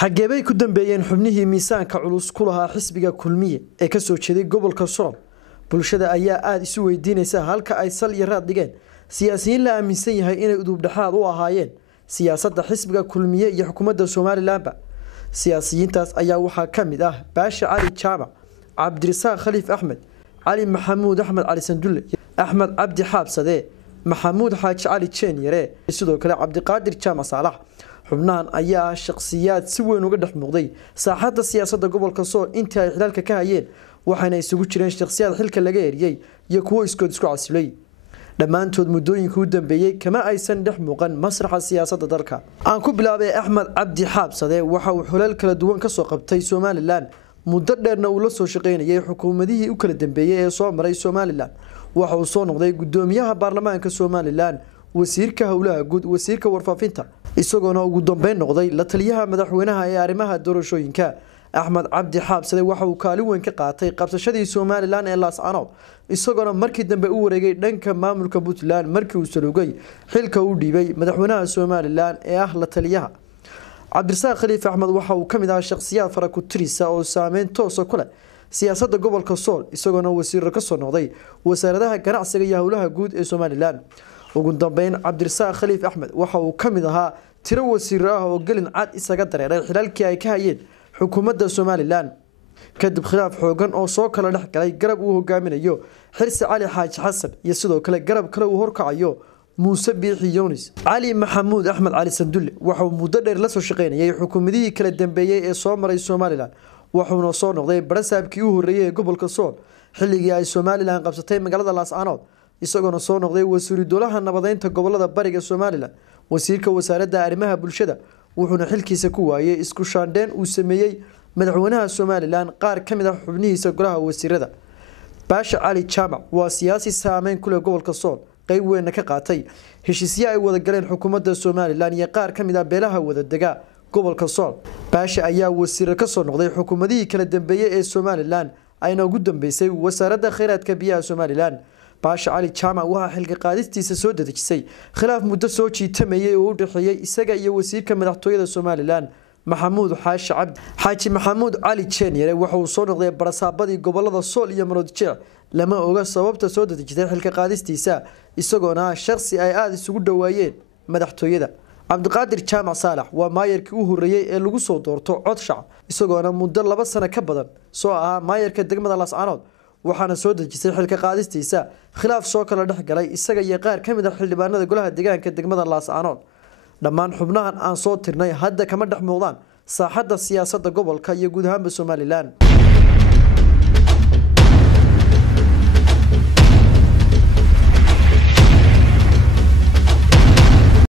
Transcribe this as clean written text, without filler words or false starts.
xageebay ku dambeeyeen xubnihii miisaanka culus ku lahaa xisbiga kulmiye ee ka soo jeeday gobolka Sool bulshada ayaa aad isu weydiinaysa halka ay sal iyo raad dhigeen siyaasiyiin la aaminsan yahay inay udub dhaxaad u ahaayeen siyaasadda xisbiga kulmiye iyo xukuumadda Soomaaliland siyaasiyiintaas ayaa waxaa ka mid ah Baasha Cali Jaamac Cabdirasaaq Khaliif Axmed Cali Maxamuud Axmed Cali Sandulle Axmed Cabdi Xaabsade Maxamuud Xaaji Cali Jeenyare sidoo kale Cabdiqaadir Jaamac Saalax xubnahan ayaa shakhsiyaad si weyn uga dhex muuqday saaxadda siyaasadda gobolka Sool intii ay xilka ka hayeen waxaana isugu jireen shakhsiyaad xilka laga eriyay iyo kuwo iskood isku casilay dhamaantood muddooyinkii u dambeeyay kama aysan dhex muuqan masraxa siyaasadda dalka aan ku bilaabay Axmed Cabdi Xaabsade waxa uu xulal kala duwan ka soo qabtay Soomaaliland muddo dheerna uu la soo shaqeynayay xukuumadihii u kala dambeeyay ee soo maray Soomaaliland waxa uu soo noqday gudoomiyaha baarlamaanka Soomaaliland wasiirka howlaha guud wasiirka warfaafinta isagoona ugu dambeyn noqday la taliyaha madaxweynaha ee arrimaha doorashooyinka Axmed Cabdi Xaabsade waxa uu kaalin weyn ka qaatay qabsashadii Soomaaliland ee Laascaanood isagoona markii dambe u wareegay dhanka maamulka Puntland markii uu salugay xilka uu dhiibay madaxweynaha Soomaaliland ee ah la taliyaha Cabdirasaaq Khaliif Axmed waxa uu kamid ahaa shakhsiyaad fara ku tirisa oo saameyn toos ah ku leh siyaasadda gobolka Sool isagoona wasiir ka soo noqday wasaaradda ganacsiga iyo howlaha guud ee Soomaaliland ugu dambeyn Cabdirasaaq Khaliif Axmed waxa uu kamid ahaa tiro wasiir ah oo galin cad isaga dareeray xilalkii ay ka hayeen xukuumadda Soomaaliland kadib khilaaf xoogan oo soo kala dhex galay garab uu hogaaminayo Xirsi Cali Xaaji Xasan iyo sidoo kale garab kale uu horkacayo Muuse Biixi Yunis Cali Maxamuud Axmed Cali Sandulle waxa uu muddo dheer la soo shaqeynayay xukuumadihii kala dambeeyay ee soo maray Soomaaliland wuxuuna soo noqday barasaabkii u horeeyay ee gobolka Sool xilligii ay Soomaaliland qabsatay magaalada Laascaanood isagoona soo noqday wasiir dowlaha nabadeynta gobolada bariga Soomaaliland wasiirka wasaaradda arrimaha bulshada wuxuuna xilkiisa ku waayay isku shaandheen uu sameeyay madaxweynaha Soomaaliland qaar kamid ah xubnihiisa golaha wasiirada Baasha Cali Jaamac waa siyaasi saameyn ku leh gobolka Sool qayb weyn ka qaatay heshiisyo ay wada galeen xukuumadda Soomaaliland iyo qaar kamid ah beelaha wada degaa gobolka Sool Baasha ayaa wasiir ka soo noqday xukuumadihii kala dambeeyay ee Soomaaliland ayna ugu dambeysay wasaaradda kheyraadka biyaha Soomaaliland Baasha Cali Jaamac waxa xilka qaadistiisa soo dadajisay khilaaf muddo soo jiitamayay oo u dhaxeeyay isaga iyo wasiirka madaxtooyada Soomaaliland Maxamuud Xaaji Maxamuud Cali Jeenyare waxa uu soo noqday barasaabadii gobolada Sool iyo Maroodijeex lama oga sababta soo dadajisay xilka qaadistiisa isagoona shakhsi ay aad isugu dhawaayeen madaxtooyada Cabdiqaadir Jaamac Saalax waa maayarkii u horeeyay ee lagu soo doorto cod shacab isagoona muddo 2 sano ka badan soo ahaa maayarka degmada Laascaanood waxaana soo dejisay xilka qaadistiisa khilaaf soo kala dhex galay isaga iyo qaar kamid ah xildhibaanada golaha deegaanka degmada Laascaanood dhammaan xubnahan aan soo tirnay hadda kama dhex muuqdaan saaxadda siyaasadda gobolka iyo guud ahaan Soomaaliland